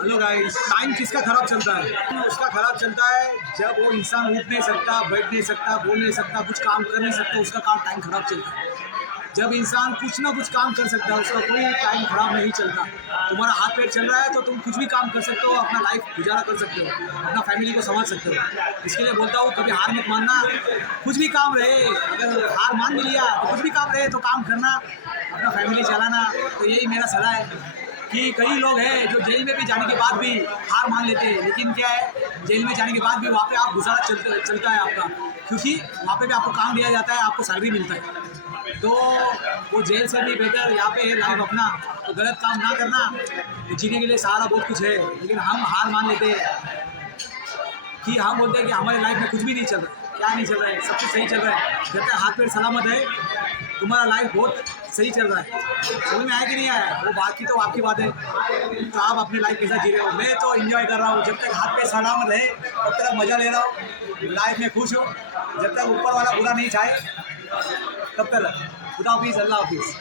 Hello guys, time किसका खराब चलता है? उसका खराब चलता है जब वो इंसान उठ नहीं सकता, बैठ नहीं सकता, बोल नहीं सकता, कुछ काम कर नहीं सकता, उसका काम टाइम खराब चलता है। जब इंसान कुछ ना कुछ काम कर सकता है, उसका कोई टाइम खराब नहीं चलता। तुम्हारा हाथ पैर चल रहा है तो तुम कुछ भी काम कर सकते हो, अपना लाइफ गुजारा कर सकते हो, अपना फैमिली को संभाल सकते हो। इसके लिए बोलता हूँ कभी हार मत मानना। कुछ भी काम रहे, अगर हार मान भी लिया तो कुछ भी काम रहे तो काम करना, अपना फैमिली चलाना। तो यही मेरा सलाह है कि कई लोग हैं जो जेल में भी जाने के बाद भी हार मान लेते हैं, लेकिन क्या है, जेल में जाने के बाद भी वहाँ पे आप गुजारा चलता है आपका, क्योंकि वहाँ पे भी आपको काम दिया जाता है, आपको सैलरी मिलता है। तो वो जेल से भी बेहतर यहाँ पे है लाइफ अपना। तो गलत काम ना करना, तो जीने के लिए सहारा बहुत कुछ है, लेकिन हम हार मान लेते हैं कि हम बोलते हैं कि हमारी लाइफ में कुछ भी नहीं चल रहा है। क्या नहीं चल रहा है? सब कुछ सही चल रहा है। जब तक हाथ पैर सलामत है, तुम्हारा लाइफ बहुत सही चल रहा है। समझ में आया कि नहीं आया? वो बाकी तो आपकी बात है, तो आप अपनी लाइफ कैसा जी रहे हो। मैं तो एंजॉय कर रहा हूँ, जब तक हाथ पैर सलामत है तब तक मज़ा ले रहा हूँ, लाइफ में खुश हूँ। जब तक ऊपर वाला बुरा नहीं चाहे तब तक। खुदा हाफिज़, अल्लाह हाफिज़।